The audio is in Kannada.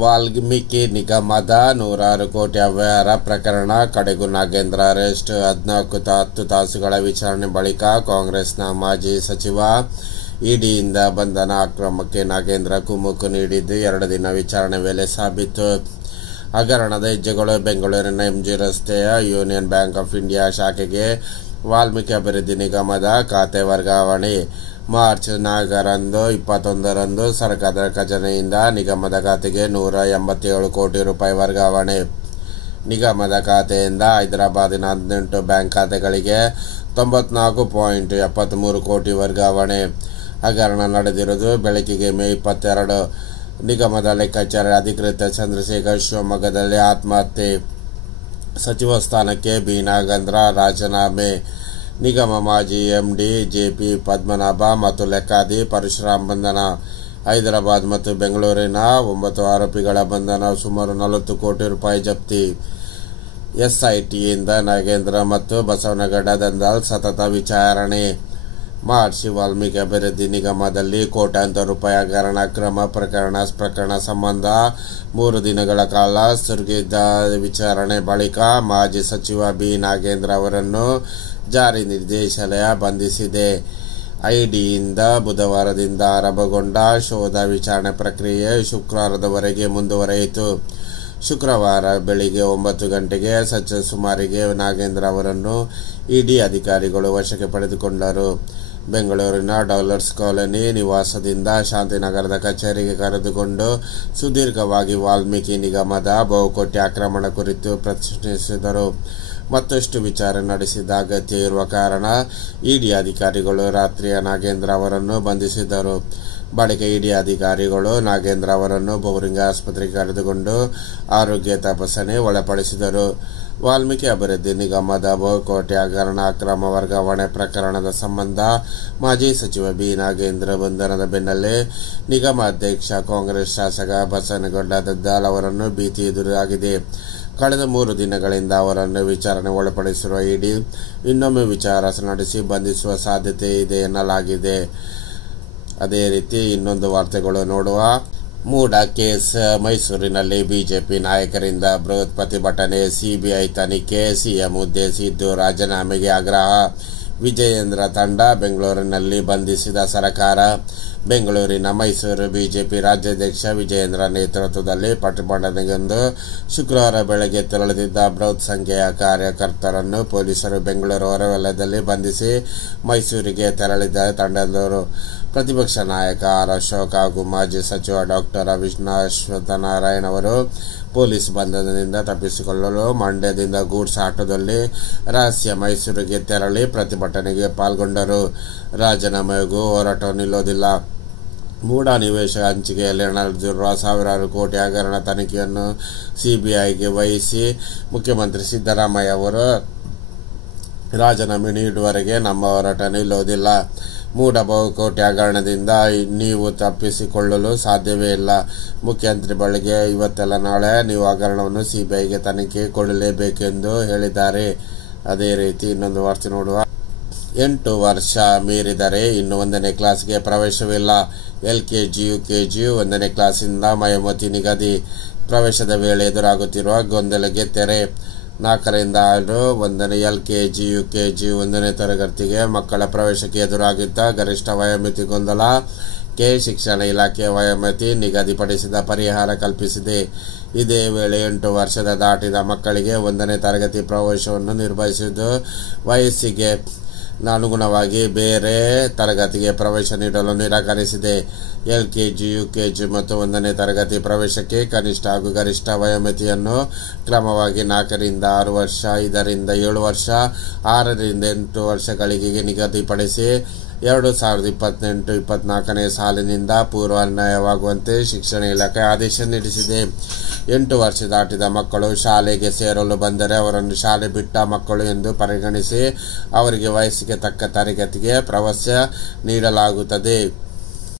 ವಾಲ್ಮೀಕಿ ನಿಗಮದ 106 ಕೋಟಿ ಅವ್ಯವಹಾರ ಪ್ರಕರಣ ಕಡೆಗೂ ನಾಗೇಂದ್ರ ಅರೆಸ್ಟ್. 10 ತಾಸುಗಳ ವಿಚಾರಣೆ ಬಳಿಕ ಕಾಂಗ್ರೆಸ್ನ ಮಾಜಿ ಸಚಿವ ಇಡಿಯಿಂದ ಬಂಧನ. ಅಕ್ರಮಕ್ಕೆ ನಾಗೇಂದ್ರ ಕುಮ್ಮಕ್ಕು ನೀಡಿದ್ದು 2 ದಿನ ವಿಚಾರಣೆ ವೇಳೆ ಸಾಬೀತು. ಹಗರಣದ ಹೆಜ್ಜೆಗಳು. ಬೆಂಗಳೂರಿನ ಎಂಜಿ ರಸ್ತೆಯ ಯೂನಿಯನ್ ಬ್ಯಾಂಕ್ ಆಫ್ ಇಂಡಿಯಾ ಶಾಖೆಗೆ ವಾಲ್ಮೀಕಿ ಅಭಿವೃದ್ಧಿ ನಿಗಮದ ಖಾತೆ ವರ್ಗಾವಣೆ. ಮಾರ್ಚ್ 4ರಂದು 21ರಂದು ಸರ್ಕಾರದ ಖಜಾನೆಯಿಂದ ನಿಗಮದ ಖಾತೆಗೆ 187 ಕೋಟಿ ರೂಪಾಯಿ ವರ್ಗಾವಣೆ. ನಿಗಮದ ಖಾತೆಯಿಂದ ಹೈದರಾಬಾದಿನ 18 ಬ್ಯಾಂಕ್ ಖಾತೆಗಳಿಗೆ 94.73 ಕೋಟಿ ವರ್ಗಾವಣೆ. ಹಗರಣ ನಡೆದಿರುವುದು ಬೆಳಕಿಗೆ ಮೇ 22. ನಿಗಮದ ಲೆಕ್ಕಾಚಾರ ಅಧಿಕೃತ. ಚಂದ್ರಶೇಖರ್ ಶಿವಮೊಗ್ಗದಲ್ಲಿ ಆತ್ಮಹತ್ಯೆ. ಸಚಿವ ಸ್ಥಾನಕ್ಕೆ ಬಿ ನಾಗೇಂದ್ರ ರಾಜೀನಾಮೆ. ನಿಗಮ ಮಾಜಿ ಎಂಡಿ ಜೆಪಿ ಪದ್ಮನಾಭ ಮತ್ತು ಲೆಕ್ಕಾಧಿ ಪರಶುರಾಮ್ ಬಂಧನ. ಹೈದರಾಬಾದ್ ಮತ್ತು ಬೆಂಗಳೂರಿನ 9 ಆರೋಪಿಗಳ ಬಂಧನ. ಸುಮಾರು 40 ಕೋಟಿ ರೂಪಾಯಿ ಜಪ್ತಿ. ಎಸ್ಐಟಿಯಿಂದ ನಾಗೇಂದ್ರ ಮತ್ತು ಬಸವನಗೌಡ ದಂದಾಲ್ ಸತತ ವಿಚಾರಣೆ. ಮಾರ್ಚ್ ವಾಲ್ಮೀಕಿ ಅಭಿವೃದ್ಧಿ ನಿಗಮದಲ್ಲಿ ಕೋಟ್ಯಾಂತರ ರೂಪಾಯಿ ಹಗರಣ ಅಕ್ರಮ ಪ್ರಕರಣ ಸಂಬಂಧ 3 ದಿನಗಳ ಕಾಲ ಸುದೀರ್ಘ ವಿಚಾರಣೆ ಬಳಿಕ ಮಾಜಿ ಸಚಿವ ಬಿ ನಾಗೇಂದ್ರ ಅವರನ್ನು ಜಾರಿ ನಿರ್ದೇಶನಾಲಯ ಬಂಧಿಸಿದೆ. ಐಡಿಯಿಂದ ಬುಧವಾರದಿಂದ ಆರಂಭಗೊಂಡ ಶೋಧ ವಿಚಾರಣೆ ಪ್ರಕ್ರಿಯೆ ಶುಕ್ರವಾರದವರೆಗೆ ಮುಂದುವರೆಯಿತು. ಶುಕ್ರವಾರ ಬೆಳಿಗ್ಗೆ 9 ಗಂಟೆಗೆ ಸುಮಾರಿಗೆ ನಾಗೇಂದ್ರ ಅವರನ್ನು ಇಡಿ ಅಧಿಕಾರಿಗಳು ವಶಕ್ಕೆ ಪಡೆದುಕೊಂಡರು. ಬೆಂಗಳೂರಿನ ಡಾಲರ್ಸ್ ಕಾಲೋನಿ ನಿವಾಸದಿಂದ ಶಾಂತಿನಗರದ ಕಚೇರಿಗೆ ಕರೆದುಕೊಂಡು ಸುದೀರ್ಘವಾಗಿ ವಾಲ್ಮೀಕಿ ನಿಗಮದ ಬಹುಕೋಟಿ ಆಕ್ರಮಣ ಕುರಿತು ಪ್ರಶ್ನಿಸಿದರು. ಮತ್ತಷ್ಟು ವಿಚಾರಣೆ ನಡೆಸಿದ ಅಗತ್ಯ ಇರುವ ಕಾರಣ ಇಡಿ ಅಧಿಕಾರಿಗಳು ರಾತ್ರಿಯ ನಾಗೇಂದ್ರ ಅವರನ್ನು ಬಂಧಿಸಿದರು. ಬಳಿಕ ಇಡಿ ಅಧಿಕಾರಿಗಳು ನಾಗೇಂದ್ರ ಅವರನ್ನು ಬೋರಿಂಗ ಆಸ್ಪತ್ರೆಗೆ ಕರೆದುಕೊಂಡು ಆರೋಗ್ಯ ತಪಾಸಣೆ ಒಳಪಡಿಸಿದರು. ವಾಲ್ಮೀಕಿ ಅಭಿವೃದ್ಧಿ ನಿಗಮದ ಬಹುಕೋಟಿ ಹಗರಣ ಅಕ್ರಮ ವರ್ಗಾವಣೆ ಪ್ರಕರಣದ ಸಂಬಂಧ ಮಾಜಿ ಸಚಿವ ಬಿ ನಾಗೇಂದ್ರ ಬಂಧನದ ಬೆನ್ನಲ್ಲೇ ನಿಗಮ ಅಧ್ಯಕ್ಷ ಕಾಂಗ್ರೆಸ್ ಶಾಸಕ ಬಸವನಗೌಡ ದಂದಾಲ್ ಅವರನ್ನು ಭೀತಿ ಎದುರಾಗಿದೆ. ಕಳೆದ 3 ದಿನಗಳಿಂದ ಅವರನ್ನು ವಿಚಾರಣೆ ಒಳಪಡಿಸಿರುವ ಇಡಿ ಇನ್ನೊಮ್ಮೆ ವಿಚಾರಣೆ ನಡೆಸಿ ಬಂಧಿಸುವ ಸಾಧ್ಯತೆ ಇದೆ ಎನ್ನಲಾಗಿದೆ. ಅದೇ ರೀತಿ ಇನ್ನೊಂದು ವಾರ್ತೆಗಳು ನೋಡುವ. ಮೂಡ ಕೇಸ್. ಮೈಸೂರಿನಲ್ಲಿ ಬಿಜೆಪಿ ನಾಯಕರಿಂದ ಬೃಹತ್ ಪ್ರತಿಭಟನೆ. ಸಿಬಿಐ ತನಿಖೆ. ಸಿಎಂ ಹುದ್ದೆ ಸಿದ್ದು ರಾಜೀನಾಮೆಗೆ ಆಗ್ರಹ. ವಿಜಯೇಂದ್ರ ತಂಡ ಬೆಂಗಳೂರಿನಲ್ಲಿ ಬಂಧಿಸಿದ ಸರ್ಕಾರ. ಬೆಂಗಳೂರಿನ ಮೈಸೂರು ಬಿಜೆಪಿ ರಾಜ್ಯಾಧ್ಯಕ್ಷ ವಿಜಯೇಂದ್ರ ನೇತೃತ್ವದಲ್ಲಿ ಪ್ರತಿಭಟನೆಗೆಂದು ಶುಕ್ರವಾರ ಬೆಳಗ್ಗೆ ತೆರಳುತ್ತಿದ್ದ ಬೃಹತ್ ಸಂಖ್ಯೆಯ ಕಾರ್ಯಕರ್ತರನ್ನು ಪೊಲೀಸರು ಬೆಂಗಳೂರು ಹೊರವಲಯದಲ್ಲಿ ಬಂಧಿಸಿ ಮೈಸೂರಿಗೆ ತೆರಳಿದ ತಂಡದವರು ಪ್ರತಿಪಕ್ಷ ನಾಯಕ ಆರ್ ಅಶೋಕ್ ಹಾಗೂ ಮಾಜಿ ಸಚಿವ ಡಾಕ್ಟರ್ ಅಶ್ವತ್ಥನಾರಾಯಣ ಅವರು ಪೊಲೀಸ್ ಬಂಧನದಿಂದ ತಪ್ಪಿಸಿಕೊಳ್ಳಲು ಮಂಡ್ಯದಿಂದ ಗೂಡ್ಸ್ ಆಟೋದಲ್ಲಿ ರಹಸ್ಯ ಮೈಸೂರಿಗೆ ತೆರಳಿ ಪ್ರತಿಭಟನೆಗೆ ಪಾಲ್ಗೊಂಡರು. ರಾಜೀನಾಮೆಗೂ ಹೋರಾಟ ನಿಲ್ಲೋದಿಲ್ಲ. ಮೂಡ ನಿವೇಶ ಹಂಚಿಕೆಯಲ್ಲಿ ನಡೆದಿರುವ ಸಾವಿರಾರು ಕೋಟಿ ಹಗರಣ ತನಿಖೆಯನ್ನು ಸಿಬಿಐಗೆ ವಹಿಸಿ ಮುಖ್ಯಮಂತ್ರಿ ಸಿದ್ದರಾಮಯ್ಯ ಅವರು ರಾಜೀನಾಮೆ ನೀಡುವವರೆಗೆ ನಮ್ಮ ಹೋರಾಟ ನಿಲ್ಲೋದಿಲ್ಲ. ಮೂಡ ಬಹುಕೋಟಿ ಹಗರಣದಿಂದ ನೀವು ತಪ್ಪಿಸಿಕೊಳ್ಳಲು ಸಾಧ್ಯವೇ ಇಲ್ಲ. ಮುಖ್ಯಮಂತ್ರಿ ಬಳಿಗೆ ಇವತ್ತೆಲ್ಲ ನಾಳೆ ನೀವು ಹಗರಣವನ್ನು ಸಿಬಿಐಗೆ ತನಿಖೆ ಕೊಡಲೇಬೇಕೆಂದು ಹೇಳಿದ್ದಾರೆ. ಅದೇ ರೀತಿ ಇನ್ನೊಂದು ವಾರ್ತೆ ನೋಡುವ. 8 ವರ್ಷ ಮೀರಿದರೆ ಇನ್ನು 1ನೇ ಕ್ಲಾಸ್ಗೆ ಪ್ರವೇಶವಿಲ್ಲ. ಎಲ್ಕೆಜಿ ಯುಕೆಜಿ 1ನೇ ಕ್ಲಾಸಿಂದ ವಯೋಮಿತಿ ನಿಗದಿ. ಪ್ರವೇಶದ ವೇಳೆ ಎದುರಾಗುತ್ತಿರುವ ಗೊಂದಲಕ್ಕೆ ತೆರೆ. 4ರಿಂದ 6 1ನೇ ಎಲ್ಕೆಜಿ ಯುಕೆಜಿ 1ನೇ ತರಗತಿಗೆ ಮಕ್ಕಳ ಪ್ರವೇಶಕ್ಕೆ ಎದುರಾಗಿದ್ದ ಗರಿಷ್ಠ ವಯೋಮಿತಿ ಗೊಂದಲ ಕೆ ಶಿಕ್ಷಣ ಇಲಾಖೆ ವಯೋಮಿತಿ ನಿಗದಿಪಡಿಸಿದ ಪರಿಹಾರ ಕಲ್ಪಿಸಿದೆ. ಇದೇ ವೇಳೆ 8 ವರ್ಷದ ದಾಟಿದ ಮಕ್ಕಳಿಗೆ 1ನೇ ತರಗತಿ ಪ್ರವೇಶವನ್ನು ನಿರ್ಬಂಧಿಸಿದ್ದು ವಯಸ್ಸಿಗೆ ಅನುಗುಣವಾಗಿ ಬೇರೆ ತರಗತಿಗೆ ಪ್ರವೇಶ ನೀಡಲು ನಿರಾಕರಿಸಿದೆ. ಎಲ್ಕೆಜಿ ಯುಕೆಜಿ ಮತ್ತು 1ನೇ ತರಗತಿ ಪ್ರವೇಶಕ್ಕೆ ಕನಿಷ್ಠ ಹಾಗೂ ಗರಿಷ್ಠ ವಯೋಮಿತಿಯನ್ನು ಕ್ರಮವಾಗಿ 4ರಿಂದ 6 ವರ್ಷ, 5ರಿಂದ 7 ವರ್ಷ, 6ರಿಂದ 8 ವರ್ಷಗಳಿಗೆ ನಿಗದಿಪಡಿಸಿ 2028-24ನೇ ಸಾಲಿನಿಂದ ಪೂರ್ವ ಅನ್ವಯವಾಗುವಂತೆ ಶಿಕ್ಷಣ ಇಲಾಖೆ ಆದೇಶ ನೀಡಿದೆ. 8 ವರ್ಷ ದಾಟಿದ ಮಕ್ಕಳು ಶಾಲೆಗೆ ಸೇರಲು ಬಂದರೆ ಅವರನ್ನು ಶಾಲೆ ಬಿಟ್ಟ ಮಕ್ಕಳು ಎಂದು ಪರಿಗಣಿಸಿ ಅವರಿಗೆ ವಯಸ್ಸಿಗೆ ತಕ್ಕ ತರಗತಿಗೆ ಪ್ರವೇಶ ನೀಡಲಾಗುತ್ತದೆ.